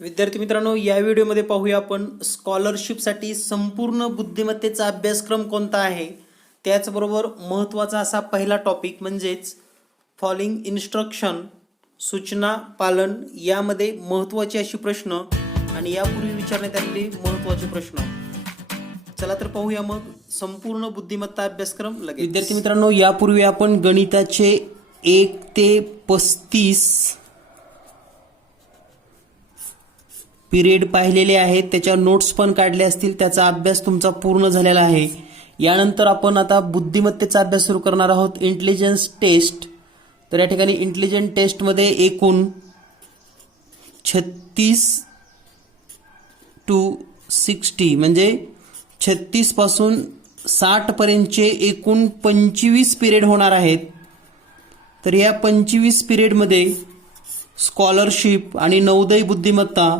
विद्यार्थी मित्रांनो, या व्हिडिओमध्ये पाहूया आपण स्कॉलरशिपसाठी संपूर्ण बुद्धिमत्तेचा अभ्यासक्रम कोणता आहे. त्याचबरोबर महत्त्वाचा असा पहिला टॉपिक म्हणजेच फॉलोइंग इन्स्ट्रक्शन, सूचना पालन, यामध्ये महत्त्वाचे असे प्रश्न आणि यापूर्वी विचारण्यात आलेले महत्त्वाचे प्रश्न. चला तर पाहूया मग संपूर्ण बुद्धिमत्ता अभ्यासक्रम लगेच. विद्यार्थी मित्रांनो, यापूर्वी आपण गणिताचे 1 ते 35 पिरियड पाहिलेले आहेत, त्याच्या नोट्स पण काढले असतील, त्याचा अभ्यास तुमचा पूर्ण झालेला आहे. यानंतर आपण आता बुद्धिमत्तेचा अभ्यास सुरू करणार आहोत, इंटेलिजन्स टेस्ट. तर या ठिकाणी इंटेलिजन्स टेस्टमध्ये एकूण 36 to 60 म्हणजे 36 पासून 60 पर्यंतचे एकूण 25 पिरियड होणार आहेत. तर या 25 पिरियडमध्ये स्कॉलरशिप आणि नवोदय बुद्धिमत्ता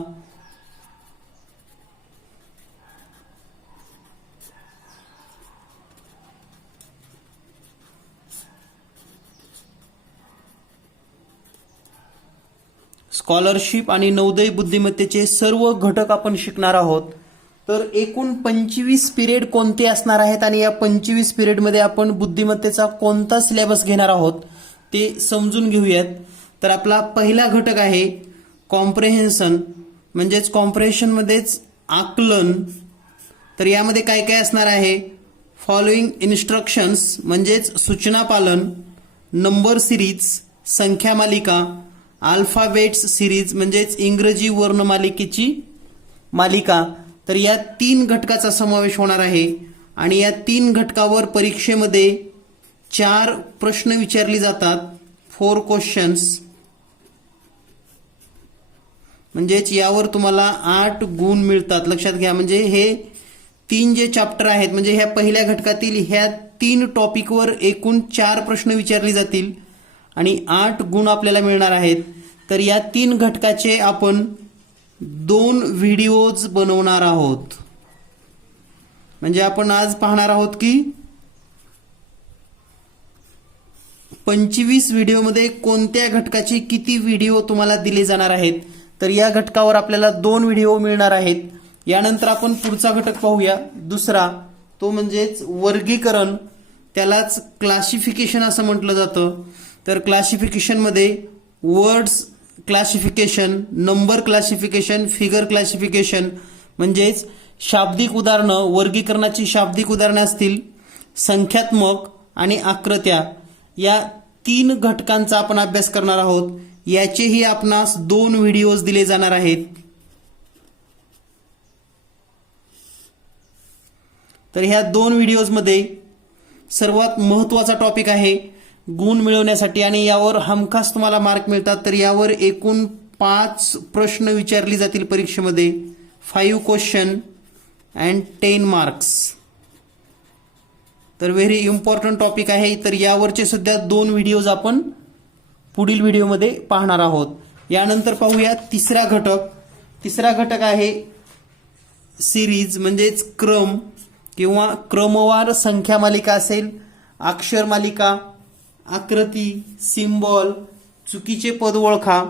स्कॉलरशिप आणि नवोदय बुद्धिमत्तेचे सर्व घटक आपण शिकणार आहोत. तर एकूण 25 पिरियड कोणते असणार आहेत आणि या 25 पिरियडमध्ये आपण बुद्धिमत्तेचा कोणता सिलेबस घेणार आहोत ते समजून घेऊयात. तर आपला पहिला घटक आहे कॉम्प्रेहेन्शन, म्हणजेच कॉम्प्रेहेन्शनमध्येच आकलन. तर यामध्ये काय काय असणार आहे? फॉलोइंग इन्स्ट्रक्शन्स म्हणजेच सूचना पालन, नंबर सिरीज संख्या मालिका, अल्फाबेट्स सिरीज म्हणजेच इंग्रजी वर्णमालिकेची मालिका. तर या 3 घटकाचा समावेश होणार आहे आणि या 3 घटकावर परीक्षेमध्ये 4 प्रश्न विचारले जातात, 4 क्वेश्चन्स. म्हणजेच यावर तुम्हाला 8 गुण मिळतात. लक्षात घ्या, म्हणजे हे 3 जे चॅप्टर आहेत, म्हणजे ह्या पहिल्या घटकातील ह्या 3 टॉपिकवर एकूण 4 प्रश्न विचारले जातील आणि 8 गुण आपल्याला मिळणार आहेत. तर या 3 घटकाचे आपण 2 व्हिडिओज बनवणार आहोत. म्हणजे आपण आज पाहणार आहोत की 25 व्हिडिओमध्ये कोणत्या घटकाचे किती व्हिडिओ तुम्हाला दिले जाणार आहेत. तर या घटकावर आपल्याला 2 व्हिडिओ मिळणार आहेत. यानंतर आपण पुढचा घटक पाहूया, दुसरा, तो म्हणजेच वर्गीकरण. त्यालाच क्लासिफिकेशन असं म्हटलं जातं. तर क्लासिफिकेशनमध्ये words classification, number classification, figure classification म्हणजेच शाब्दिक उदाहरणं, वर्गीकरणाची शाब्दिक उदाहरणे असतील, संख्यात्मक आणि आकृत्या, या 3 घटकांचा आपण अभ्यास करणार आहोत. याचेही आपणास 2 व्हिडिओज दिले जाणार आहेत. तर ह्या 2 व्हिडिओजमध्ये सर्वात महत्त्वाचा टॉपिक आहे गुण मिळवण्यासाठी आणि यावर हमखास तुम्हाला मार्क मिळतात. तर यावर एकूण 5 प्रश्न विचारले जातील परीक्षेमध्ये, 5 क्वेश्चन अँड 10 मार्क्स. तर व्हेरी इम्पॉर्टंट टॉपिक आहे. तर यावरचे सुद्धा 2 व्हिडिओज आपण पुढील व्हिडिओमध्ये पाहणार आहोत. यानंतर पाहूया तिसरा घटक. तिसरा घटक आहे सिरीज, म्हणजेच क्रम किंवा क्रमवार संख्या मालिका असेल, अक्षर मालिका, आकृती, सिम्बॉल, चुकीचे पद ओळखा.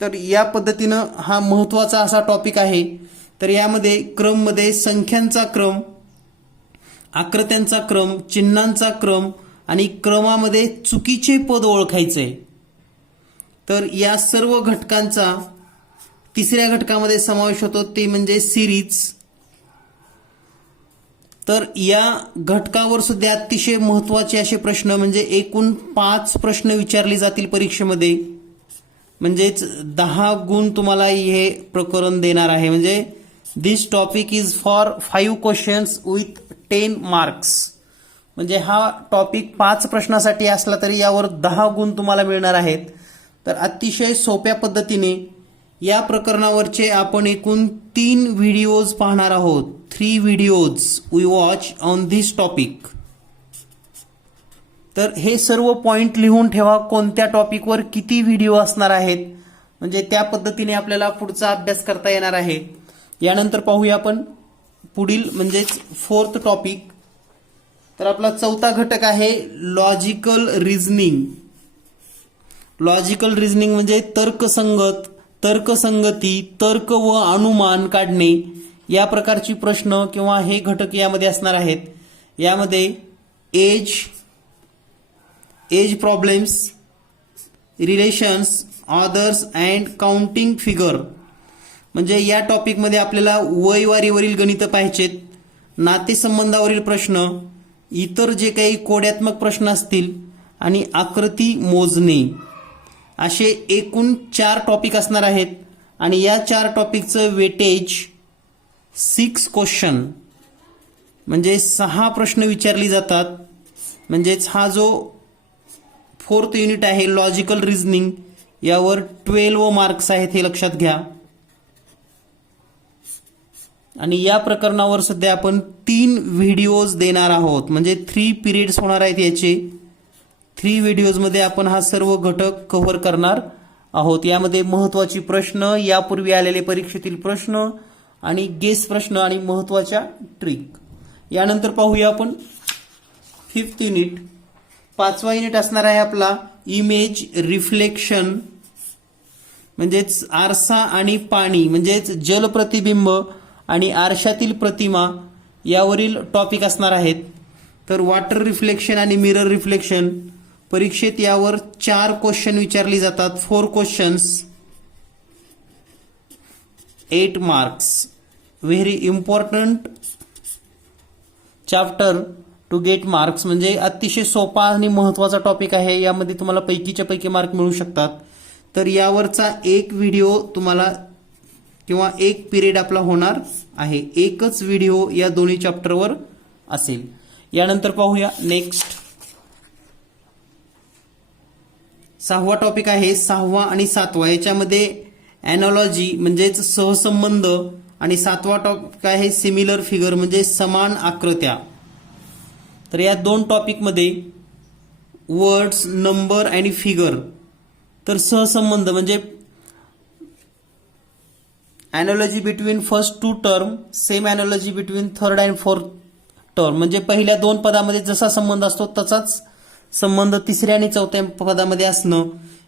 तर या पद्धतीनं हा महत्त्वाचा असा टॉपिक आहे. तर यामध्ये क्रममध्ये संख्यांचा क्रम, आकृत्यांचा क्रम, चिन्हांचा क्रम आणि क्रमामध्ये चुकीचे पद ओळखायचे. तर या सर्व घटकांचा तिसऱ्या घटकामध्ये समावेश होतो, ते म्हणजे सिरीज. तर या घटकावर सुद्धा अतिशय महत्त्वाचे असे प्रश्न, म्हणजे एकूण 5 प्रश्न विचारले जातील परीक्षेमध्ये. म्हणजेच 10 गुण तुम्हाला हे प्रकरण देणार आहे. म्हणजे this topic is for 5 questions with 10 marks. म्हणजे हा टॉपिक 5 प्रश्नासाठी असला तरी यावर 10 गुण तुम्हाला मिळणार आहेत. तर अतिशय सोप्या पद्धतीने या प्रकरणावरचे आपण एकूण 3 व्हिडिओज पाहणार आहोत. 3 videos we watch on this topic. तर हे सर्व पॉइंट लिहून ठेवा, कोणत्या टॉपिकवर किती व्हिडिओ असणार आहेत, म्हणजे त्या पद्धतीने आपल्याला पुढचा अभ्यास करता येणार आहे. यानंतर पाहूया आपण पुढील, म्हणजेच 4th टॉपिक. तर आपला 4था घटक आहे लॉजिकल रिझनिंग. लॉजिकल रिझनिंग म्हणजे तर्कसंगत तर्कसंगती, तर्क व अनुमान काढणे या प्रकारची प्रश्न किंवा हे घटक यामध्ये असणार आहेत. यामध्ये age problems, relations, others and counting figure म्हणजे या टॉपिकमध्ये आपल्याला वयवारीवरील गणितं पाहिजेत, नातेसंबंधावरील प्रश्न, इतर जे काही कोड्यात्मक प्रश्न असतील आणि आकृती मोजणे असे एकूण 4 टॉपिक असणार आहेत. आणि या 4 टॉपिकचं वेटेज 6 क्वेश्चन म्हणजे 6 प्रश्न विचारली जातात. म्हणजेच हा जो 4th युनिट आहे लॉजिकल रिझनिंग यावर 12 मार्क्स आहेत हे लक्षात घ्या. आणि या प्रकरणावर सध्या आपण 3 व्हिडिओज देणार आहोत म्हणजे 3 पिरियड्स होणार आहेत याचे. 3 व्हिडिओजमध्ये आपण हा सर्व घटक कव्हर करणार आहोत. यामध्ये महत्त्वाची प्रश्न, यापूर्वी आलेले परीक्षेतील प्रश्न आणि गेस प्रश्न आणि महत्त्वाच्या ट्रिक. यानंतर पाहूया आपण 5th युनिट. 5वा युनिट असणार आहे आपला इमेज रिफ्लेक्शन म्हणजेच आरसा आणि पाणी म्हणजेच जलप्रतिबिंब आणि आरशातील प्रतिमा यावरील टॉपिक असणार आहेत. तर वॉटर रिफ्लेक्शन आणि मिरर रिफ्लेक्शन परीक्षेत यावर 4 क्वेश्चन विचारली जातात. 4 questions 8 marks. Very important chapter to get marks म्हणजे अतिशय सोपा आणि महत्त्वाचा टॉपिक आहे. यामध्ये तुम्हाला पैकीच्या पैकी मार्क मिळू शकतात. तर यावरचा एक व्हिडिओ तुम्हाला किंवा एक पिरियड आपला होणार आहे. एकच व्हिडिओ या दोन्ही चॅप्टरवर असेल. यानंतर पाहूया नेक्स्ट 6वा टॉपिक आहे. 6वा आणि 7वा याच्यामध्ये ॲनॉलॉजी म्हणजेच सहसंबंध आणि 7वा टॉपिक आहे सिमिलर फिगर म्हणजे समान आकृत्या. तर या 2 टॉपिकमध्ये वर्ड्स, नंबर आणि फिगर. तर सहसंबंध म्हणजे analogy between first 2 term, same analogy between 3rd and 4th term म्हणजे पहिल्या 2 पदामध्ये जसा संबंध असतो तसाच संबंध 3ऱ्या आणि 4थ्या पदामध्ये असणं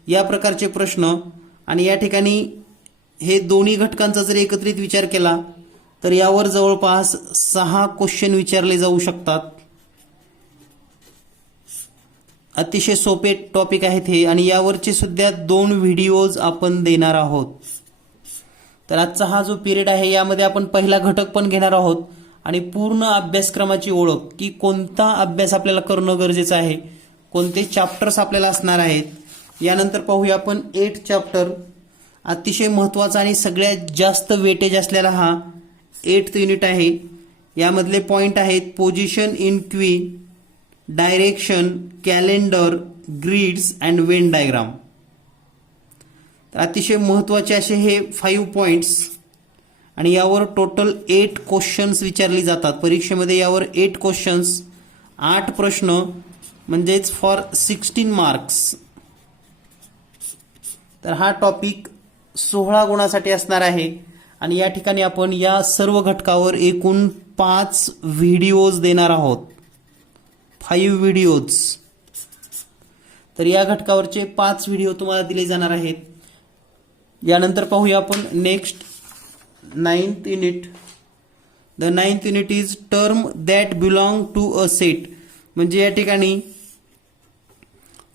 या प्रकारचे प्रश्न. आणि या ठिकाणी हे दोन्ही घटकांचा जर एकत्रित विचार केला तर यावर जवळपास 6 क्वेश्चन विचारले जाऊ शकतात. अतिशय सोपे टॉपिक आहेत हे आणि यावरचे सुद्धा 2 व्हिडिओज आपण देणार आहोत. तर आजचा हा जो पिरियड आहे यामध्ये आपण पहिला घटक पण घेणार आहोत आणि पूर्ण अभ्यासक्रमाची ओळख की कोणता अभ्यास आपल्याला करणं गरजेचं आहे, कोणते चॅप्टर्स आपल्याला असणार आहेत. यानंतर पाहूया आपण 8 चॅप्टर. अतिशय महत्त्वाचा आणि सगळ्यात जास्त वेटेज असलेला हा 8th युनिट आहे. यामधले पॉइंट आहेत पोझिशन इन क्वी, direction, calendar, grids and Venn diagram. तर अतिशय महत्त्वाचे असे हे 5 पॉइंट्स आणि यावर टोटल 8 क्वेश्चन्स विचारली जातात. परीक्षेमध्ये यावर 8 क्वेश्चन्स 8 प्रश्न म्हणजेच फॉर 16 मार्क्स. तर हा टॉपिक 16 गुणासाठी असणार आहे आणि या ठिकाणी आपण या सर्व घटकावर एकूण 5 व्हिडिओज देणार आहोत. 5 व्हिडिओज. तर या घटकावरचे 5 व्हिडिओ तुम्हाला दिले जाणार आहेत. यानंतर पाहूया आपण next 9th unit. The 9th unit is term that belong to a set म्हणजे या ठिकाणी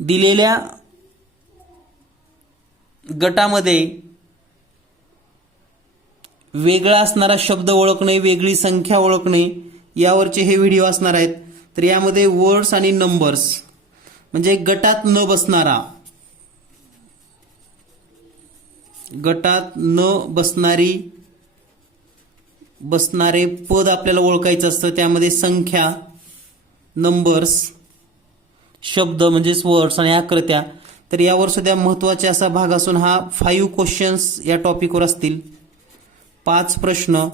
दिलेल्या गटामध्ये वेगळा असणारा शब्द ओळखणे, वेगळी संख्या ओळखणे यावरचे हे व्हिडिओ असणार आहेत. तर यामध्ये वर्ड्स आणि नंबर्स म्हणजे गटात न बसणारे पद आपल्याला ओळखायचं असतं. त्यामध्ये संख्या, नंबर्स, शब्द म्हणजेच वर्ड्स आणि आकृत्या. तर यावर सुद्धा महत्त्वाचे असा भाग असून हा 5 क्वेश्चन्स या टॉपिकवर असतील. 5 प्रश्न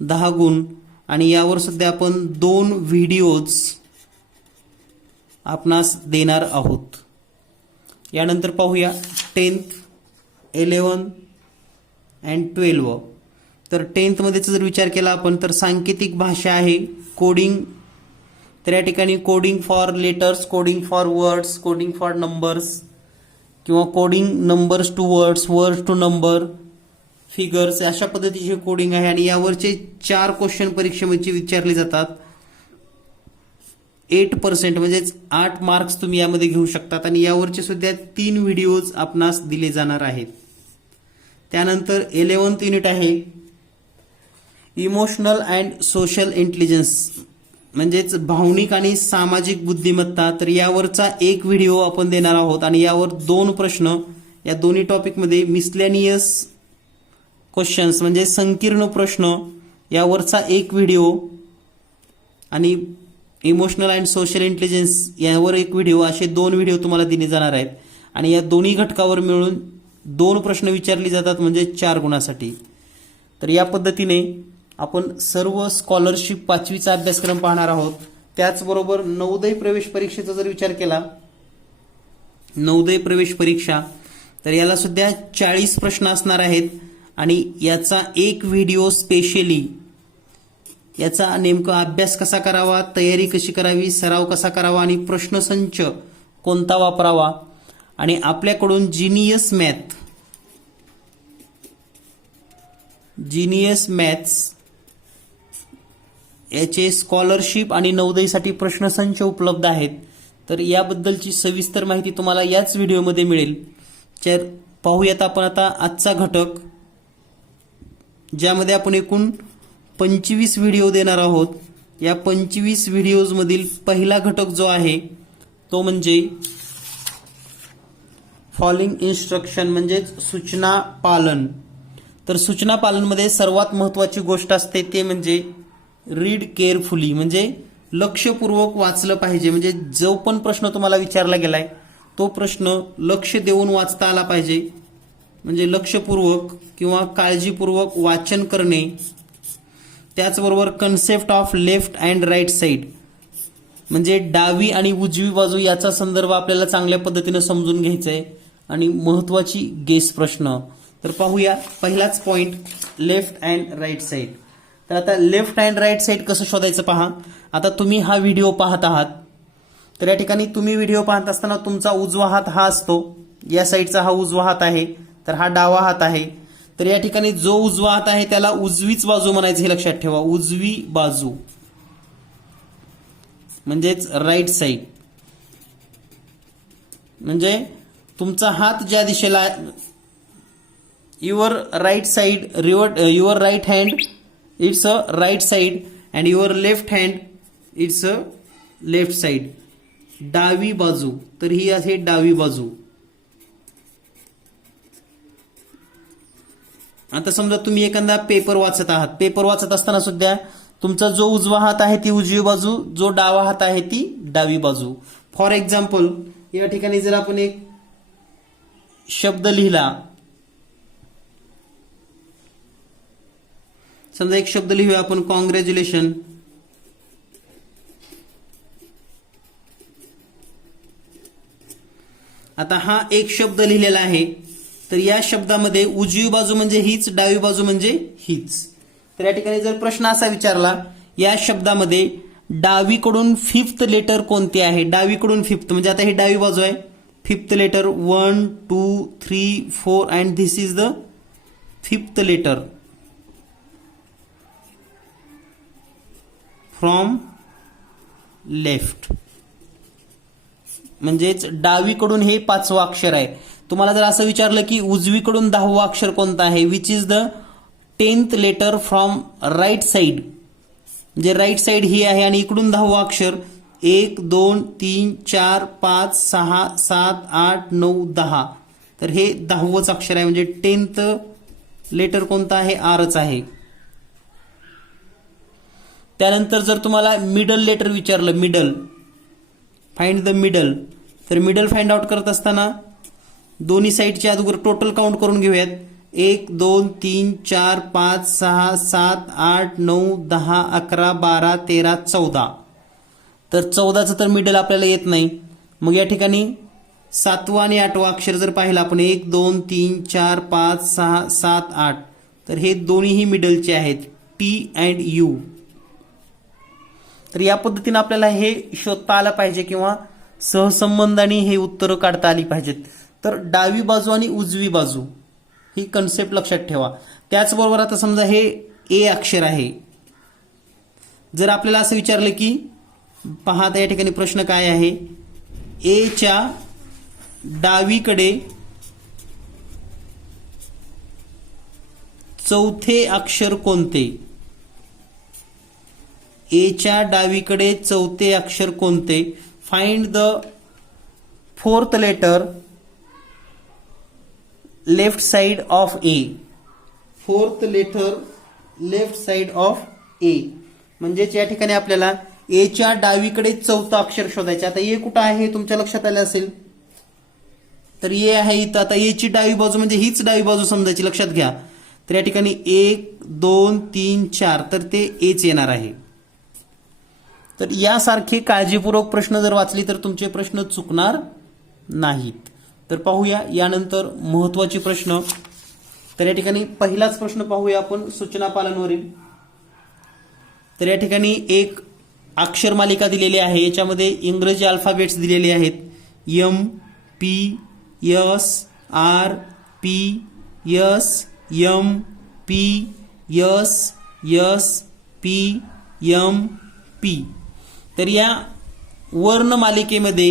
10 गुण आणि यावर सुद्धा आपण 2 व्हिडिओज आपणास देणार आहोत. यानंतर पाहूया 10th, 11 अँड 12. तर 10th मध्येच जर विचार केला आपण तर सांकेतिक भाषा आहे, कोडिंग. तर या ठिकाणी coding for letters, coding for words, coding for numbers, किंवा coding numbers to words, words to number, figures, अशा पद्धतीचे कोडिंग आहे आणि यावरचे 4 क्वेश्चन परीक्षेमध्ये विचारले जातात. 8% म्हणजेच 8 मार्क्स तुम्ही यामध्ये घेऊ शकतात आणि यावरचे सुद्धा 3 व्हिडिओज आपणास दिले जाणार आहेत. त्यानंतर 11th युनिट आहे इमोशनल अँड सोशल इंटेलिजन्स म्हणजेच भावनिक आणि सामाजिक बुद्धिमत्ता. तर यावरचा एक व्हिडिओ आपण देणार आहोत आणि यावर 2 प्रश्न, या दोन्ही टॉपिकमध्ये मिसलेनियस क्वेश्चन्स म्हणजे संकीर्ण प्रश्न यावरचा एक व्हिडिओ आणि इमोशनल अँड सोशल इंटेलिजन्स यावर एक व्हिडिओ, असे 2 व्हिडिओ तुम्हाला दिले जाणार आहेत आणि या दोन्ही घटकावर मिळून 2 प्रश्न विचारले जातात म्हणजे 4 गुणासाठी. तर या पद्धतीने आपण सर्व स्कॉलरशिप 5वीचा अभ्यासक्रम पाहणार आहोत. त्याचबरोबर नवोदय प्रवेश परीक्षेचा जर विचार केला, नवोदय प्रवेश परीक्षा, तर याला सुद्धा 40 प्रश्न असणार आहेत आणि याचा एक व्हिडिओ स्पेशली याचा नेमका अभ्यास कसा करावा, तयारी कशी करावी, सराव कसा करावा आणि प्रश्नसंच कोणता वापरावा आणि आपल्याकडून जीनियस मॅथ्स याचे स्कॉलरशिप आणि नवोदयसाठी प्रश्नसंच उपलब्ध आहेत. तर याबद्दलची सविस्तर माहिती तुम्हाला याच व्हिडिओमध्ये मिळेल. तर पाहूयात आपण आता आजचा घटक, ज्यामध्ये आपण एकूण 25 व्हिडिओ देणार आहोत. या 25 व्हिडिओजमधील पहिला घटक जो आहे तो म्हणजे फॉलोइंग इन्स्ट्रक्शन म्हणजेच सूचना पालन. तर सूचना पालनमध्ये सर्वात महत्त्वाची गोष्ट असते ते म्हणजे रीड केअरफुली, म्हणजे लक्षपूर्वक वाचलं पाहिजे. म्हणजे जो पण प्रश्न तुम्हाला विचारला गेलाय तो प्रश्न लक्ष देऊन वाचता आला पाहिजे. म्हणजे लक्षपूर्वक किंवा काळजीपूर्वक वाचन करणे. त्याचबरोबर concept of left and right side म्हणजे डावी आणि उजवी बाजू याचा संदर्भ आपल्याला चांगल्या पद्धतीने समजून घ्यायचा आहे आणि महत्त्वाची गेस प्रश्न. तर पाहूया पहिलाच point, left and right side. तर आता लेफ्ट अँड राईट साईड कसं शोधायचं पहा. आता तुम्ही हा व्हिडिओ पाहत आहात, तर या ठिकाणी तुम्ही व्हिडिओ पाहत असताना तुमचा उजवा हात हा असतो, या साईडचा हा उजवा हात आहे, तर हा डावा हात आहे. तर या ठिकाणी जो उजवा हात आहे त्याला उजवीच बाजू म्हणायचं, हे लक्षात ठेवा. उजवी बाजू म्हणजेच राईट साईड. म्हणजे तुमचा हात ज्या दिशेला, your right side, your right hand it's a right side and your left hand it's a left side. डावी बाजू, तर ही आहे डावी बाजू. आता समजा तुम्ही एखादा पेपर वाचत आहात, पेपर वाचत असताना सुद्धा तुमचा जो उजवा हात आहे ती उजवी बाजू, जो डावा हात आहे ती डावी बाजू. फॉर एक्झाम्पल या ठिकाणी जर आपण एक शब्द लिहिला, समजा एक शब्द लिहूया आपण कॉंग्रॅच्युलेशन. आता हा एक शब्द लिहिलेला आहे, तर या शब्दामध्ये उजवी बाजू म्हणजे हीच, डावी बाजू म्हणजे हीच. तर या ठिकाणी जर प्रश्न असा विचारला, या शब्दामध्ये डावीकडून 5th लेटर कोणते आहे, डावीकडून 5th म्हणजे आता ही डावी बाजू आहे, 5th letter 1 2 3 4 and this is the 5th letter from left. म्हणजेच डावीकडून हे 5वं अक्षर आहे. तुम्हाला जर असं विचारलं की उजवीकडून 10वं अक्षर कोणतं आहे, which is the 10th letter from right side, म्हणजे राईट साईड ही आहे आणि इकडून 10वं अक्षर 1 2 3 4 5 6 7 8 9 10, तर हे 10वंच अक्षर आहे. म्हणजे 10th लेटर कोणतं आहे, आरच आहे. त्यानंतर जर तुम्हाला मिडल लेटर विचारलं, मिडल, फाइंड द मिडल, तर मिडल फाइंड आउट करत असताना दोन्ही साईडच्या अगोदर टोटल काउंट करून घेऊयात. 1 2 3 4 5 6 7 8 9 10 11 12 13 14. तर 14चं तर मिडल आपल्याला येत नाही. मग या ठिकाणी 7वं आणि 8वं अक्षर जर पाहिलं आपण, 1 2 3 4 5 6 7 8, तर हे दोन्हीही मिडलचे आहेत, टी अँड यू. तर या पद्धतीने आपल्याला हे शोधता आलं पाहिजे किंवा सहसंबंधाने हे उत्तरं काढता आली पाहिजेत. तर डावी बाजू आणि उजवी बाजू ही कन्सेप्ट लक्षात ठेवा. त्याचबरोबर आता समजा हे ए अक्षर आहे. जर आपल्याला असं विचारलं की पहा आता या ठिकाणी प्रश्न काय आहे, ए च्या डावीकडे चौथे अक्षर कोणते? ए च्या डावीकडे चौथे अक्षर कोणते? Find the fourth letter left side of A. Fourth letter left side of A म्हणजेच या ठिकाणी आपल्याला ए च्या डावीकडे चौथं अक्षर शोधायचे. आता ए कुठं आहे तुमच्या लक्षात आलं असेल, तर ए आहे इथं. आता ए ची डावी बाजू म्हणजे हीच डावी बाजू समजायची, लक्षात घ्या. तर या ठिकाणी 1 2 3 4 तर ते एच येणार आहे. तर यासारखे काळजीपूर्वक प्रश्न जर वाचले तर तुमचे प्रश्न चुकणार नाहीत. तर पाहूया यानंतर महत्वाचे प्रश्न. तर या ठिकाणी पहिलाच प्रश्न पाहूया आपण सूचना पालनवरील. तर या ठिकाणी एक अक्षर मालिका दिलेली आहे. याच्यामध्ये इंग्रजी अल्फाबेट्स दिलेले आहेत. M P S R P S M P S S P M P. तर या वर्णमालिकेमध्ये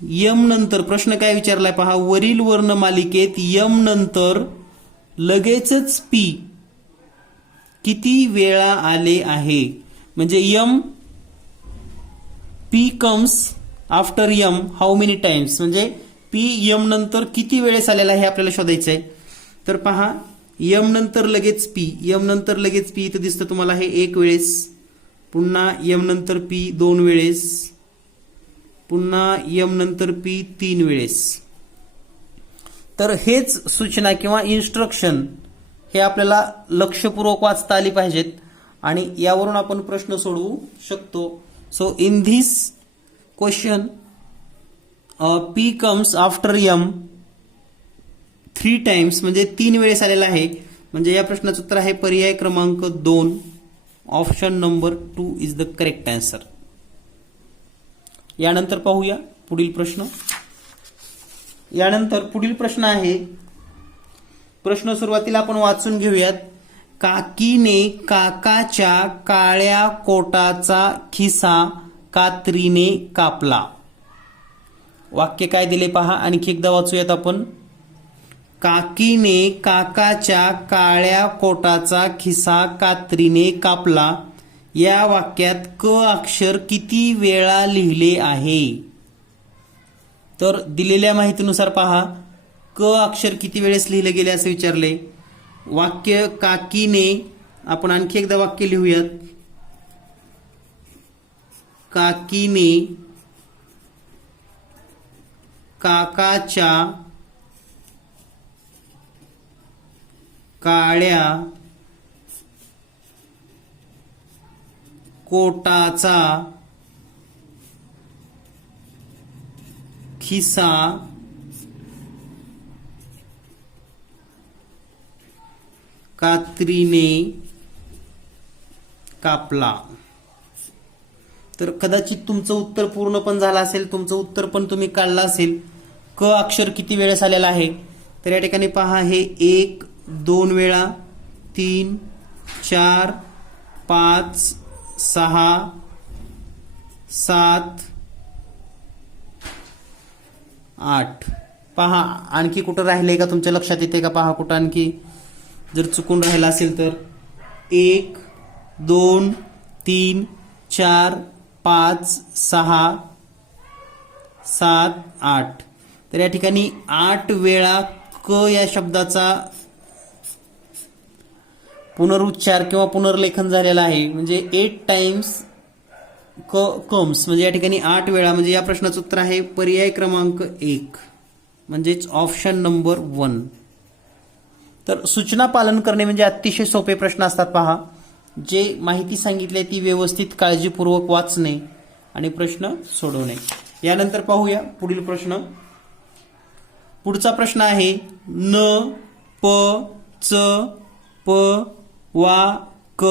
यम नंतर प्रश्न काय विचारलाय पहा, वरील वर्णमालिकेत यम नंतर लगेचच पी किती वेळा आले आहे? म्हणजे M P comes after M how many times, म्हणजे पी यम नंतर किती वेळेस आलेला आहे आपल्याला शोधायचं आहे. तर पहा यम नंतर लगेच पी, यम नंतर लगेच पी इथं दिसतं तुम्हाला हे 1 वेळेस, पुन्हा यम नंतर पी 2 वेळेस, पुन्हा यम नंतर पी 3 वेळेस. तर हेच सूचना किंवा इन्स्ट्रक्शन हे आपल्याला लक्षपूर्वक वाचता आली पाहिजेत आणि यावरून आपण प्रश्न सोडवू शकतो. So in this question P comes after M 3 times म्हणजे 3 वेळेस आलेला आहे. म्हणजे या प्रश्नाचं उत्तर आहे पर्याय क्रमांक 2, option number 2 is the correct answer. यानंतर पाहूया पुढील प्रश्न. यानंतर पुढील प्रश्न आहे, प्रश्न सुरुवातीला आपण वाचून घेऊयात. काकीने काकाच्या काळ्या कोटाचा खिसा कात्रीने कापला. वाक्य काय दिले पहा, आणखी एकदा वाचूयात आपण. काकीने काकाच्या काळ्या कोटाचा खिसा कात्रीने कापला. या वाक्यात क अक्षर किती वेळा लिहिले आहे? तर दिलेल्या माहितीनुसार पहा क अक्षर किती वेळेस लिहिले गेले असे विचारले. वाक्य काकीने, आपण आणखी एकदा वाक्य लिहूयात. काकीने काकाच्या काळ्या कोटाचा खिसा कात्रीने कापला. तर कदाचित तुमचं उत्तर पूर्ण पण झालं असेल, तुमचं उत्तर पण तुम्ही काढलं असेल. क अक्षर किती वेळेस आलेला आहे? तर या ठिकाणी पहा हे 1 2 वेळा, 3 4 5 6 7 8. पहा आणखी कुठं राहिले का तुमच्या लक्षात येते का? पहा कुठं आणखी जर चुकून राहिला असेल तर 1 2 3 4 5 6 7 8. तर या ठिकाणी 8 वेळा क या शब्दाचा पुनरुच्चार किंवा पुनर्लेखन झालेला आहे. म्हणजे 8 टाइम्स क कम्स, म्हणजे या ठिकाणी 8 वेळा. म्हणजे या प्रश्नाचं उत्तर आहे पर्याय क्रमांक 1 म्हणजेच ऑप्शन नंबर 1. तर सूचना पालन करणे म्हणजे अतिशय सोपे प्रश्न असतात पहा. जे माहिती सांगितली ती व्यवस्थित काळजीपूर्वक वाचणे आणि प्रश्न सोडवणे. यानंतर पाहूया पुढील प्रश्न. पुढचा प्रश्न आहे न प च प वा क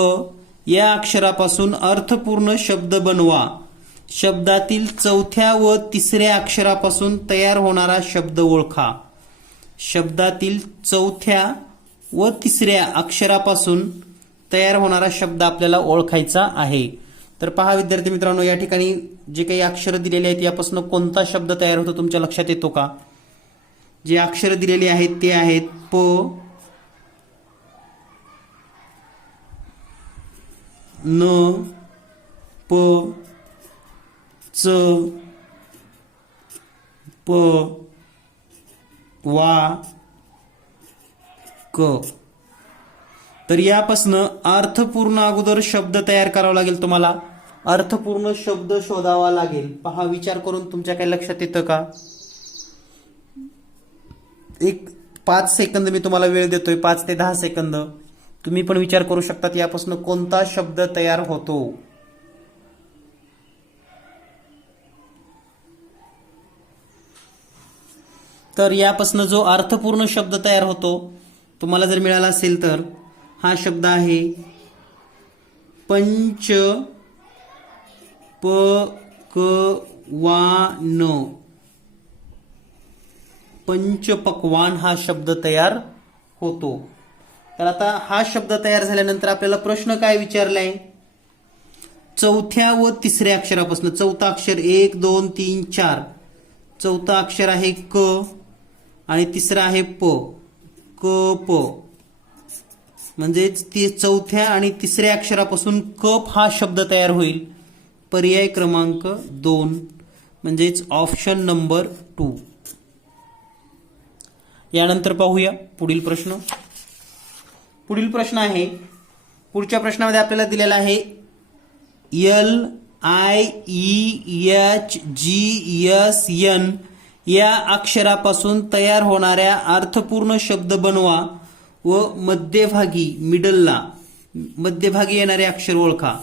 या अक्षरापासून अर्थपूर्ण शब्द बनवा. शब्दातील चौथ्या व तिसऱ्या अक्षरापासून तयार होणारा शब्द ओळखा. शब्दातील चौथ्या व तिसऱ्या अक्षरापासून तयार होणारा शब्द आपल्याला ओळखायचा आहे. तर पहा विद्यार्थी मित्रांनो, या ठिकाणी जे काही अक्षर दिलेले आहेत यापासून कोणता शब्द तयार होतो तुमच्या लक्षात येतो का? जे अक्षर दिलेले आहेत ते आहेत प, न, प, च, प, वा, क. तर यापासनं अर्थपूर्ण अगोदर शब्द तयार करावा लागेल. तुम्हाला अर्थपूर्ण शब्द शोधावा लागेल. पहा, विचार करून तुमच्या काही लक्षात येतं का? एक 5 सेकंद मी तुम्हाला वेळ देतोय, 5 ते 10 सेकंद. तुम्ही पण विचार करू शकतात यापासून कोणता शब्द तयार होतो. तर यापासून जो अर्थपूर्ण शब्द तयार होतो तुम्हाला जर मिळाला असेल तर हा शब्द आहे पंच पकवान. पंचपक्वान हा शब्द तयार होतो. तर आता हा शब्द तयार झाल्यानंतर आपल्याला प्रश्न काय विचारलाय? चौथ्या व तिसऱ्या अक्षरापासून. चौथा अक्षर 1 2 3 4. चौथा अक्षर आहे क आणि तिसरा आहे प. क प म्हणजेच ते चौथ्या आणि तिसऱ्या अक्षरापासून कप हा शब्द तयार होईल. पर्याय क्रमांक 2 म्हणजेच ऑप्शन नंबर 2. यानंतर पाहूया पुढील प्रश्न. पुढील प्रश्न आहे, पुढच्या प्रश्नामध्ये आपल्याला दिलेला आहे LIEHGSN या अक्षरापासून तयार होणाऱ्या अर्थपूर्ण शब्द बनवा व मध्यभागी येणारे अक्षर ओळखा.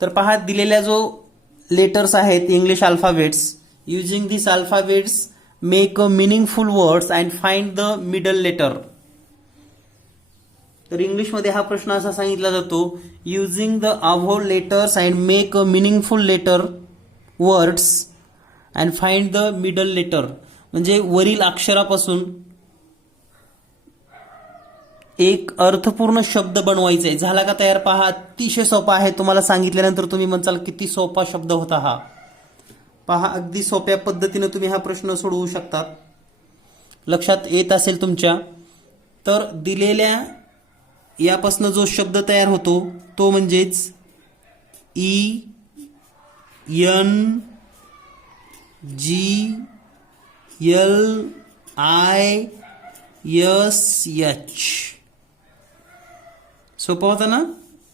तर पहा, दिलेल्या जो लेटर्स आहेत English alphabets, using this alphabets make a meaningful words and find the middle letter. तर इंग्लिशमध्ये हा प्रश्न असा सांगितला जातो, using the above letters and make a meaningful letter words and find the middle letter. म्हणजे वरील अक्षरापासून एक अर्थपूर्ण शब्द बनवायचा आहे. झाला का तयार? पहा, अतिशय सोपा आहे. तुम्हाला सांगितल्यानंतर तुम्ही म्हणताल किती सोपा शब्द होता हा. पहा, अगदी सोप्या पद्धतीने तुम्ही हा प्रश्न सोडवू शकतात. लक्षात येत असेल तुमच्या. तर दिलेल्या यापासून जो शब्द तयार होतो तो म्हणजेच ENGLISH. सोपा होता ना?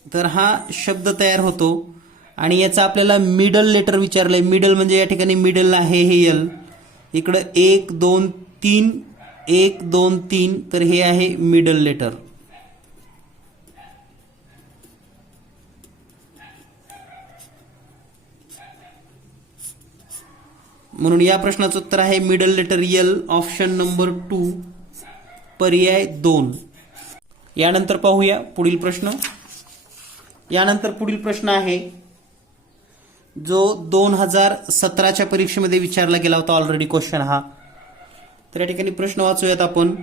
तर हा शब्द तयार होतो आणि याचा आपल्याला मिडल लेटर विचारलंय. मिडल म्हणजे या ठिकाणी मिडल आहे हे एल. इकडं 1 2 3 1 2 3. तर हे आहे मिडल लेटर. म्हणून या प्रश्नाचं उत्तर आहे middle letter L, option number 2, पर्याय 2. यानंतर पाहूया पुढील प्रश्न. यानंतर पुढील प्रश्न आहे जो 2017च्या परीक्षेमध्ये विचारला गेला होता ऑलरेडी क्वेश्चन हा. तर या ठिकाणी प्रश्न वाचूयात आपण.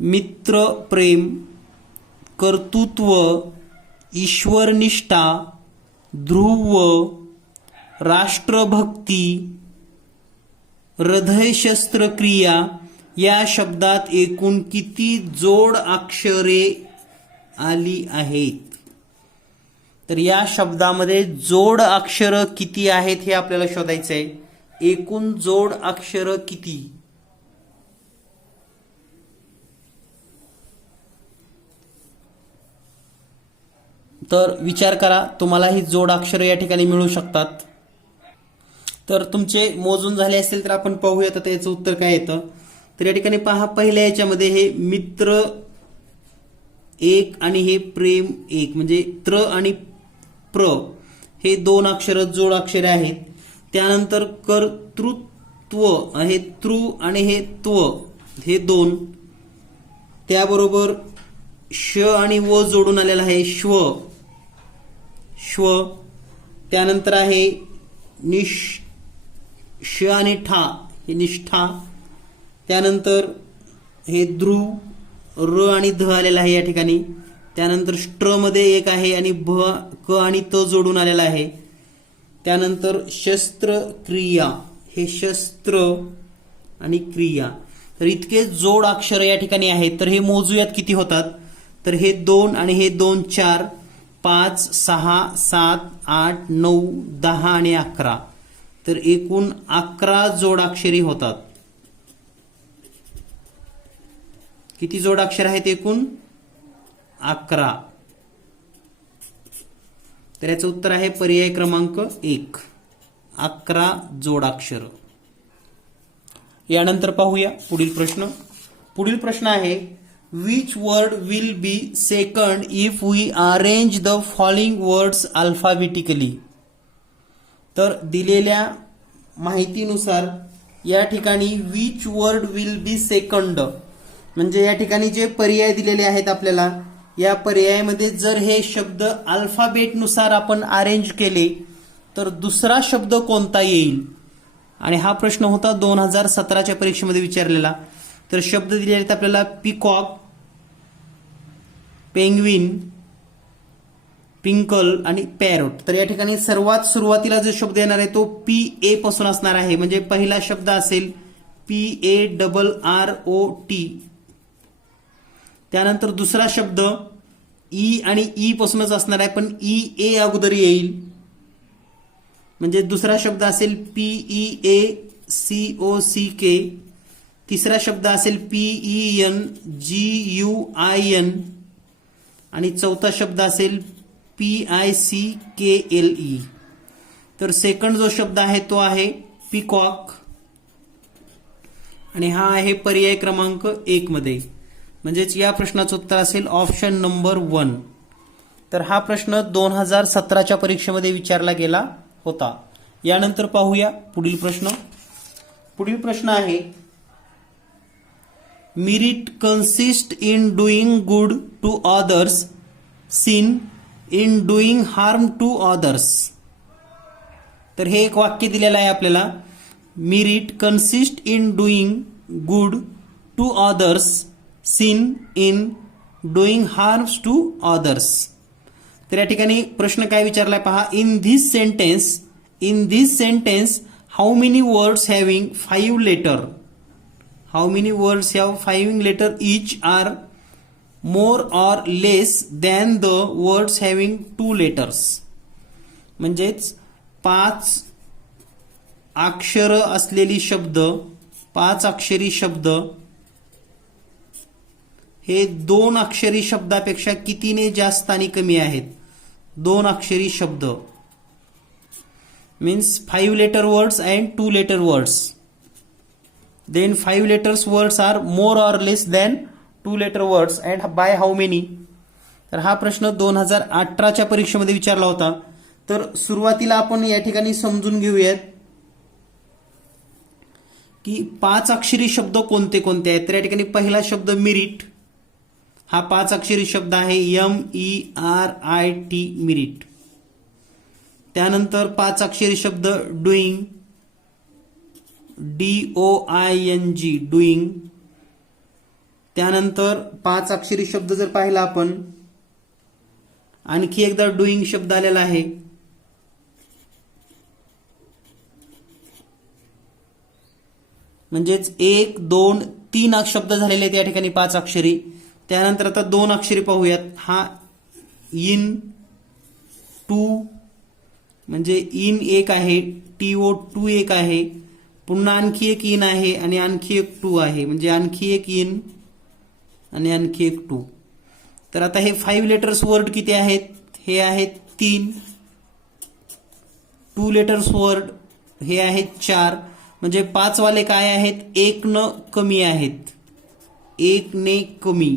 मित्र प्रेम, कर्तृत्व, ईश्वरनिष्ठा, ध्रुव, राष्ट्रभक्ती, हृदय शस्त्रक्रिया या शब्दात एकूण किती जोड अक्षरे आली आहेत? तर या शब्दामध्ये जोड अक्षर किती आहेत हे आपल्याला शोधायचं आहे. एकूण जोड अक्षर किती? तर विचार करा, तुम्हाला ही जोड अक्षर या ठिकाणी मिळू शकतात. तर तुमचे मोजून झाले असतील तर आपण पाहूया आता याचं उत्तर काय येतं. तर या ठिकाणी पहा, पहिल्या याच्यामध्ये हे मित्र 1 आणि हे प्रेम 1 म्हणजे त्र आणि प्र हे 2 अक्षर जोड अक्षरे आहेत. त्यानंतर कर्तृत्व आहे तृ आणि हे त्व हे 2. त्याबरोबर श आणि व जोडून आलेला आहे श्व. त्यानंतर आहे श आणि ठा हे निष्ठा, त्यानंतर हे ध्रुव र आणि ध आलेला आहे या ठिकाणी, त्यानंतर स्ट्र मध्ये एक आहे आणि भ क आणि त जोडून आलेला आहे, त्यानंतर शस्त्रक्रिया हे शस्त्र आणि क्रिया. तर इतके जोड अक्षर या ठिकाणी आहेत. तर हे मोजूयात किती होतात. तर हे 2 आणि हे 2 4 5 6 7 8 9 10 आणि 11. तर एकूण 11 जोडाक्षरी होतात. किती जोडाक्षर आहेत एकूण 11. तर याचं उत्तर आहे पर्याय क्रमांक 1, 11 जोडाक्षर. यानंतर पाहूया पुढील प्रश्न. पुढील प्रश्न आहे which word will be second if we arrange the following words alphabetically. तर दिलेल्या माहितीनुसार या ठिकाणी which word will be second म्हणजे या ठिकाणी जे पर्याय दिलेले आहेत आपल्याला, या पर्यायामध्ये जर हे शब्द अल्फाबेटनुसार आपण अरेंज केले तर दुसरा शब्द कोणता येईल. आणि हा प्रश्न होता 2017च्या परीक्षेमध्ये विचारलेला. तर शब्द दिलेले आहेत आपल्याला पिकॉक, पेंग्विन, पिंकल आणि पॅरोट. तर या ठिकाणी सर्वात सुरुवातीला जो शब्द येणार आहे तो PA पासून असणार आहे. म्हणजे पहिला शब्द असेल PARROT. त्यानंतर दुसरा शब्द E आणि E पासूनच असणार आहे, पण EA अगोदर येईल. म्हणजे दुसरा शब्द असेल PEACOCK. तिसरा शब्द असेल PENGUIN आणि चौथा शब्द असेल PICKLE. तर सेकंड जो शब्द आहे तो आहे पिकॉक आणि हा आहे पर्याय क्रमांक 1 मध्ये. म्हणजेच या प्रश्नाचं उत्तर असेल ऑप्शन नंबर 1. तर हा प्रश्न 2017च्या परीक्षेमध्ये विचारला गेला होता. यानंतर पाहूया पुढील प्रश्न. पुढील प्रश्न आहे merit consist in doing good to others, sin in doing harm to others. तर हे एक वाक्य दिलेलं आहे आपल्याला. Merit consist in doing good to others, sin in doing harms to others. तर या ठिकाणी प्रश्न काय विचारलाय पहा. In this sentence how many words having 5 letter, how many words have 5 letter each are more or less than the words having 2 letters. म्हणजेच 5 अक्षर असलेली शब्द, 5 अक्षरी शब्द हे 2 अक्षरी शब्दापेक्षा कितीने जास्त आणि कमी आहेत. 2 अक्षरी शब्द means 5 letter words and 2 letter words. Then 5 letters words are more or less than 2 letter words and by how many. तर हा प्रश्न 2018च्या परीक्षेमध्ये विचारला होता. तर सुरुवातीला आपण या ठिकाणी समजून घेऊयात की 5 अक्षरी शब्द कोणते कोणते आहेत. तर या ठिकाणी पहिला शब्द मेरिट हा 5 अक्षरी शब्द आहे. MERIT merit. त्यानंतर 5 अक्षरी शब्द डुईंग, DOING डुईंग. त्यानंतर 5 अक्षरी शब्द जर पाहिला आपण, आणखी एकदा डुईंग शब्द आलेला आहे. म्हणजेच 1 2 3 शब्द झालेले आहेत या ठिकाणी 5 अक्षरी. त्यानंतर आता 2 अक्षरी पाहूयात. हा इन, टू म्हणजे इन एक आहे, TO2 एक आहे, पुन्हा आणखी एक इन आहे आणि आणखी एक टू आहे. म्हणजे आणखी एक इन आणि आणखी एक टू. तर आता हे 5 लेटर्स वर्ड किती आहेत. हे आहेत 3. 2 लेटर्स वर्ड हे आहेत 4. म्हणजे 5 वाले काय आहेत. 1 न कमी आहेत. 1 ने कमी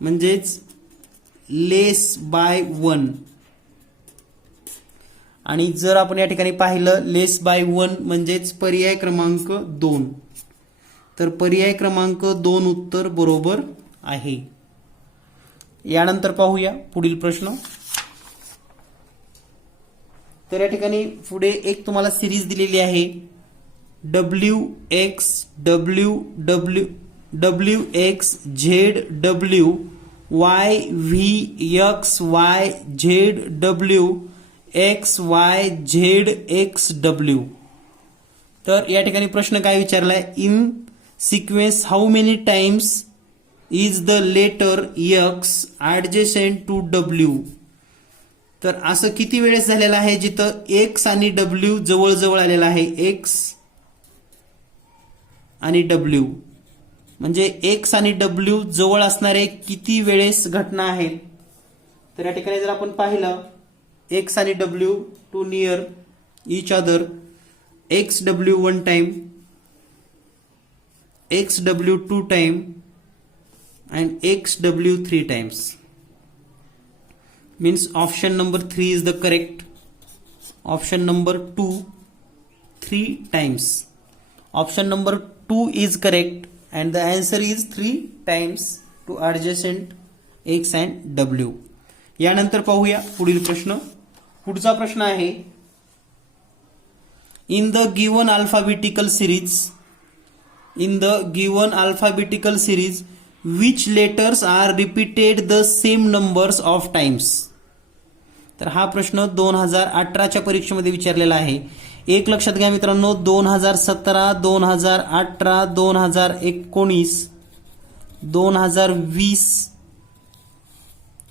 म्हणजेच लेस बाय 1. आणि जर आपण या ठिकाणी पाहिलं लेस बाय 1 म्हणजेच पर्याय क्रमांक 2. तर पर्याय क्रमांक 2 उत्तर बरोबर आहे. यानंतर पाहूया पुढील प्रश्न. तर या ठिकाणी पुढे एक तुम्हाला सिरीज दिलेली आहे WXWWWXZW YVXYZWXYZXW. तर या ठिकाणी प्रश्न काय विचारलाय, in sequence how many times is the letter X adjacent to W. तर असं किती वेळेस झालेलं आहे जिथं X आणि W जवळ आलेला आहे. X आणि W म्हणजे X आणि W जवळ असणारे किती वेळेस घटना आहेत. तर या ठिकाणी जर आपण पाहिलं X आणि W two near each other, XW 1 time, XW 2 time and XW 3 times. Means option number 3 is the correct. Option number 2 3 times. Option number 2 is correct and the answer is 3 times to adjacent X and W. यानंतर पाहूया पुढील प्रश्न. पुढचा प्रश्न आहे, in the given alphabetical series which letters are repeated the same numbers of times. तर हा प्रश्न 2018च्या परीक्षेमध्ये विचारलेला आहे. एक लक्षात घ्या मित्रांनो, 2017, 2018, 2019, 2020,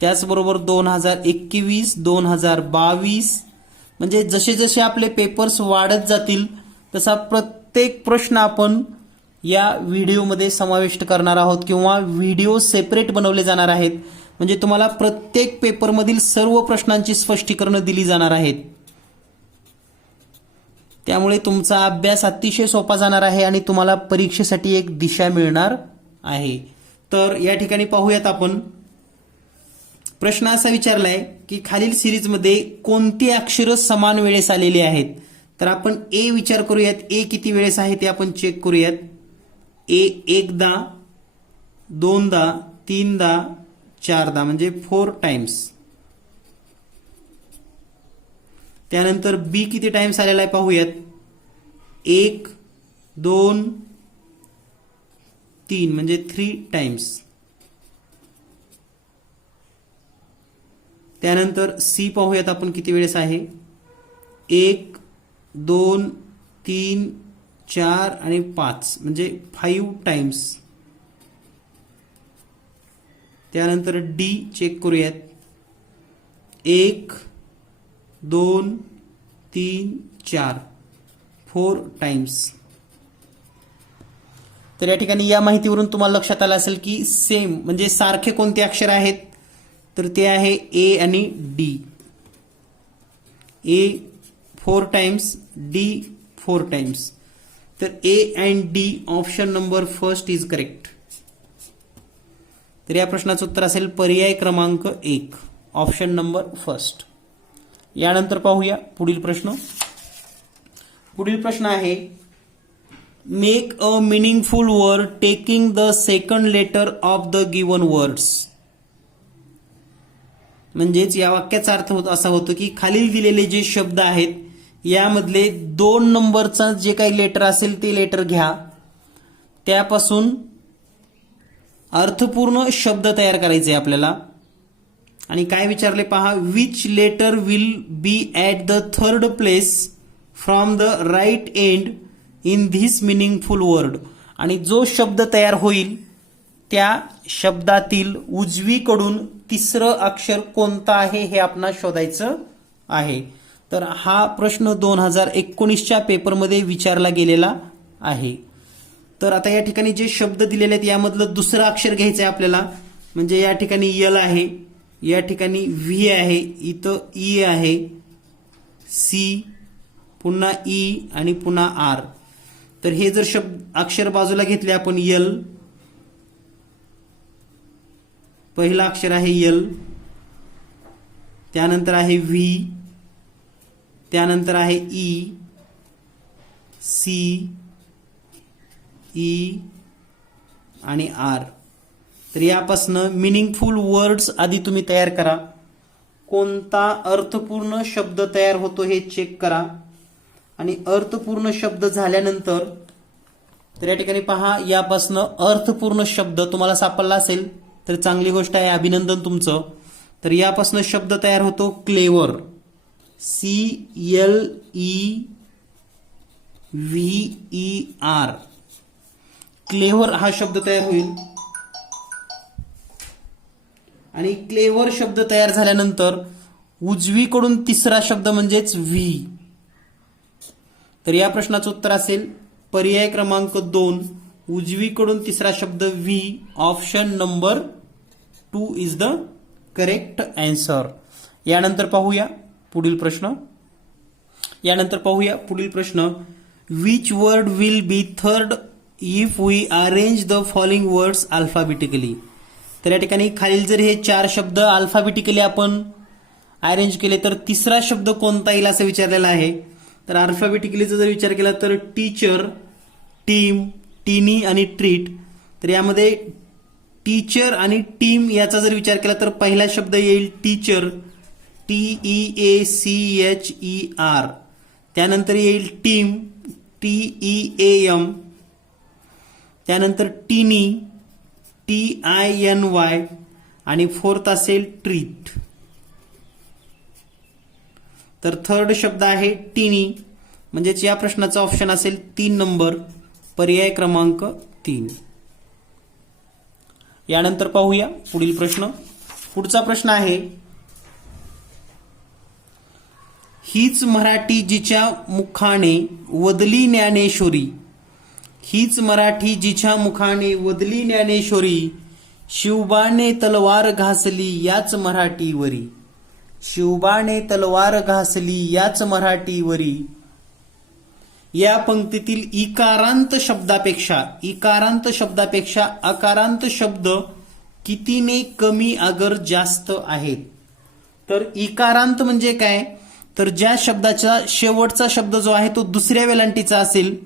त्याचबरोबर 2021, 2022, म्हणजे जसे जसे आपले पेपर्स वाढत जातील तसा प्रत्येक प्रश्न आपण या व्हिडिओमध्ये समाविष्ट करणार आहोत किंवा व्हिडिओ सेपरेट बनवले जाणार आहेत. म्हणजे तुम्हाला प्रत्येक पेपरमधील सर्व प्रश्नांची स्पष्टीकरण दिली जाणार आहेत. त्यामुळे तुमचा अभ्यास अतिशय सोपा जाणार आहे आणि तुम्हाला परीक्षेसाठी एक दिशा मिळणार आहे. तर या ठिकाणी पाहूयात आपण. प्रश्न असा विचारलाय की खालील सिरीजमध्ये कोणती अक्षरं समान वेळेस आलेली आहेत. तर आपण ए विचार करूयात. ए किती वेळेस आहे ते आपण चेक करूयात. ए एकदा, दोनदा, तीनदा, चारदा म्हणजे 4 टाइम्स. त्यानंतर बी किती टाइम्स आलेला आहे पाहूयात. 1, 2, 3 म्हणजे 3 टाइम्स. त्यानंतर सी पाहूयात आपण किती वेळेस आहे. 1, 2, 3, 4 आणि 5 म्हणजे 5 टाइम्स. त्यानंतर डी चेक करूयात. 1, 2, 3, 4 टाइम्स. तर या ठिकाणी या माहितीवरून तुम्हाला लक्षात आलं असेल की सेम म्हणजे सारखे कोणते अक्षर आहेत. तर ते आहे ए आणि डी. ए 4 टाइम्स, डी 4 टाइम्स. तर A and D option number first is correct. तर या प्रश्नाचं उत्तर असेल पर्याय क्रमांक 1, ऑप्शन नंबर फर्स्ट. यानंतर पाहूया पुढील प्रश्न. पुढील प्रश्न आहे, make a meaningful word taking the second letter of the given words. म्हणजेच या वाक्याचा अर्थ असा होतो की खालील दिलेले जे शब्द आहेत यामधले 2 नंबरचा जे काही लेटर असेल ते लेटर घ्या, त्यापासून अर्थपूर्ण शब्द तयार करायचे आपल्याला. आणि काय विचारले पहा, which letter will be at the third place from the right end in this meaningful word. आणि जो शब्द तयार होईल त्या शब्दातील उजवीकडून तिसरं अक्षर कोणतं आहे हे आपणास शोधायचं आहे. तर हा प्रश्न 2019च्या पेपरमध्ये विचारला गेलेला आहे. तर आता या ठिकाणी जे शब्द दिलेले आहेत यामधलं दुसरं अक्षर घ्यायचं आहे आपल्याला. म्हणजे या ठिकाणी यल आहे, या ठिकाणी व्ही आहे, इथं ई आहे, सी, पुन्हा ई आणि पुन्हा आर. तर हे जर शब्द अक्षर बाजूला घेतले आपण, यल पहिला अक्षर आहे यल, त्यानंतर आहे व्ही, त्यानंतर आहे ई, सी, ई आणि आर. तर यापासून मिनिंगफुल वर्ड्स आधी तुम्ही तयार करा. कोणता अर्थपूर्ण शब्द तयार होतो हे चेक करा आणि अर्थपूर्ण शब्द झाल्यानंतर तर या ठिकाणी पहा यापासनं अर्थपूर्ण शब्द तुम्हाला सापडला असेल तर चांगली गोष्ट आहे, अभिनंदन तुमचं. तर यापासनं शब्द तयार होतो क्लेवर, CLEVER, क्लेवर हा शब्द तयार होईल. आणि क्लेवर शब्द तयार झाल्यानंतर उजवीकडून तिसरा शब्द म्हणजेच व्ही. तर या प्रश्नाचं उत्तर असेल पर्याय क्रमांक 2, उजवीकडून तिसरा शब्द V. Option number 2 is the correct answer. यानंतर पाहूया पुढील प्रश्न. Which word will be third if we arrange the following words alphabetically. तर या ठिकाणी खालील जर हे 4 शब्द अल्फाबेटिकली आपण अरेंज केले तर तिसरा शब्द कोणता येईल असं विचारलेला आहे. तर अल्फाबेटिकलीचा जर विचार केला तर टीचर, टीम, टीनी आणि ट्रीट. तर यामध्ये टीचर आणि टीम याचा जर विचार केला तर पहिला शब्द येईल टीचर, TEACHER. त्यानंतर येईल टीम, TEAM. त्यानंतर टीनी, TINY. आणि फोर्थ असेल ट्रीट. तर थर्ड शब्द आहे टीनी, म्हणजेच या प्रश्नाचा ऑप्शन असेल 3 नंबर, पर्याय क्रमांक 3. यानंतर पाहूया पुढील प्रश्न. पुढचा प्रश्न आहे हीच मराठी जिच्या मुखाने वदली ज्ञानेश्वरी. हीच मराठी जिच्या मुखाने वदली ज्ञानेश्वरी, शिवबाने तलवार घासली याच मराठीवरी. शिवबाने तलवार घासली याच मराठीवरी. या पंक्तीतील इकारांत शब्दापेक्षा अकारांत शब्द कितीने कमी अगर जास्त आहेत. तर इकारांत म्हणजे काय, तर ज्या शब्दाचा शेवटचा शब्द जो आहे तो दुसऱ्या वेलांटीचा असेल,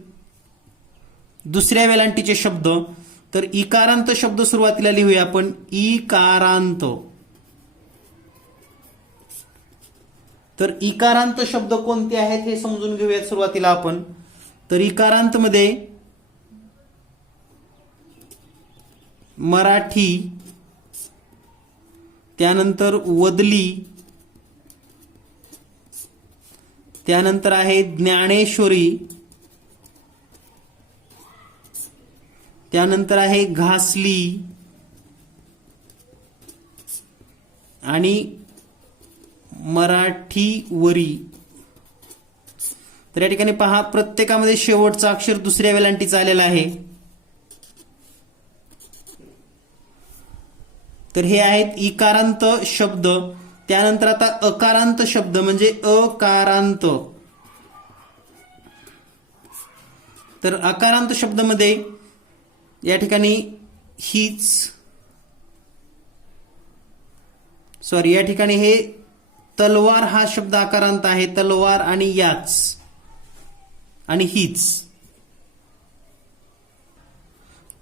दुसऱ्या वेलांटीचे शब्द. तर इकारांत शब्द सुरुवातीला लिहूया आपण इकारांत. तर इकारांत शब्द कोणते आहेत हे समजून घेऊयात सुरुवातीला आपण. तर इकारांत मध्ये मराठी, त्यानंतर वदली, त्यानंतर आहे ज्ञानेश्वरी, त्यानंतर आहे घासली आणि मराठीवरी. तर या ठिकाणी पहा प्रत्येकामध्ये शेवटचा अक्षर दुसऱ्या वेलांटीचा आलेला आहे. तर हे आहेत इकारांत शब्द. त्यानंतर आता अकारांत शब्द म्हणजे अकारांत. तर अकारांत शब्दामध्ये या ठिकाणी या ठिकाणी हे तलवार हा शब्द अकारांत आहे. तलवार आणि याच आणि हीच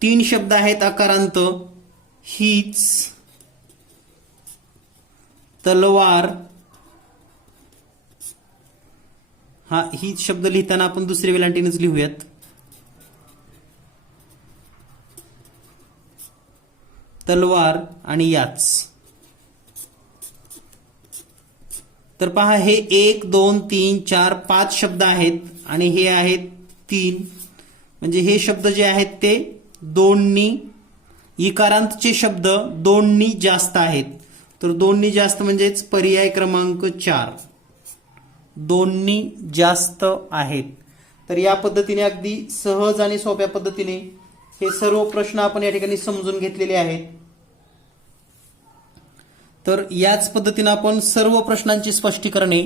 3 शब्द आहेत अकारांत. हीच, तलवार. हा हीच शब्द लिहिताना आपण दुसऱ्या वेलांटीनेच लिहूयात. तलवार आणि याच. तर पहा हे 1 2 3 4 5 शब्द आहेत आणि हे आहेत 3. म्हणजे हे शब्द जे आहेत ते 2नी, इकारांतचे शब्द 2नी जास्त आहेत. तर 2नी जास्त म्हणजेच पर्याय क्रमांक 4, 2नी जास्त आहेत. तर या पद्धतीने अगदी सहज आणि सोप्या पद्धतीने हे सर्व प्रश्न आपण या ठिकाणी समजून घेतलेले आहेत. तर याच पद्धतीने आपण सर्व प्रश्नांची स्पष्टीकरणे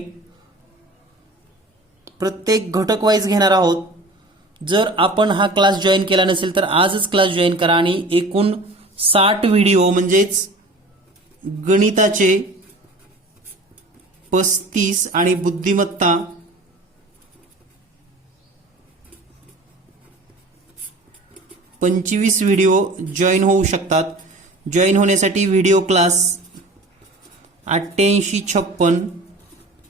प्रत्येक घटक वाईज घेणार आहोत. जर आपण हा क्लास जॉईन केला नसेल तर आजच क्लास जॉईन करा आणि एकूण 60 व्हिडिओ म्हणजेच गणिताचे 35 आणि बुद्धिमत्ता 25 व्हिडिओ जॉईन होऊ शकतात. जॉईन होण्यासाठी व्हिडिओ क्लास 8856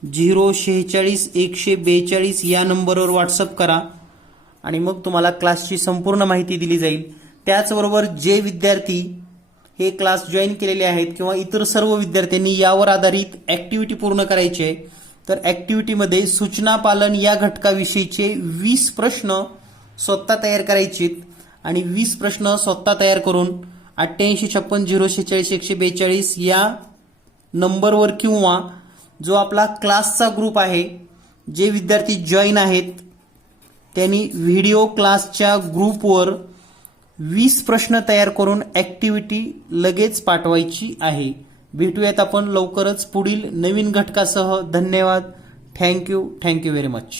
046 142 या नंबरवर व्हॉट्सअप करा आणि मग तुम्हाला क्लासची संपूर्ण माहिती दिली जाईल. त्याचबरोबर जे विद्यार्थी हे क्लास जॉईन केलेले आहेत किंवा इतर सर्व विद्यार्थ्यांनी यावर आधारित ॲक्टिव्हिटी पूर्ण करायची आहे, तर ॲक्टिव्हिटीमध्ये सूचना पालन या घटकाविषयीचे 20 प्रश्न स्वतः तयार करायचे आणि 20 प्रश्न स्वतः तयार करून 8856 046 142 या नंबरवर किंवा जो आपला क्लासचा ग्रुप आहे, जे विद्यार्थी जॉईन आहेत त्यांनी व्हिडिओ क्लासच्या ग्रुपवर 20 प्रश्न तयार करून ॲक्टिव्हिटी लगेच पाठवायची आहे. भेटूयात आपण लवकरच पुढील नवीन घटकासह. धन्यवाद. Thank you very much.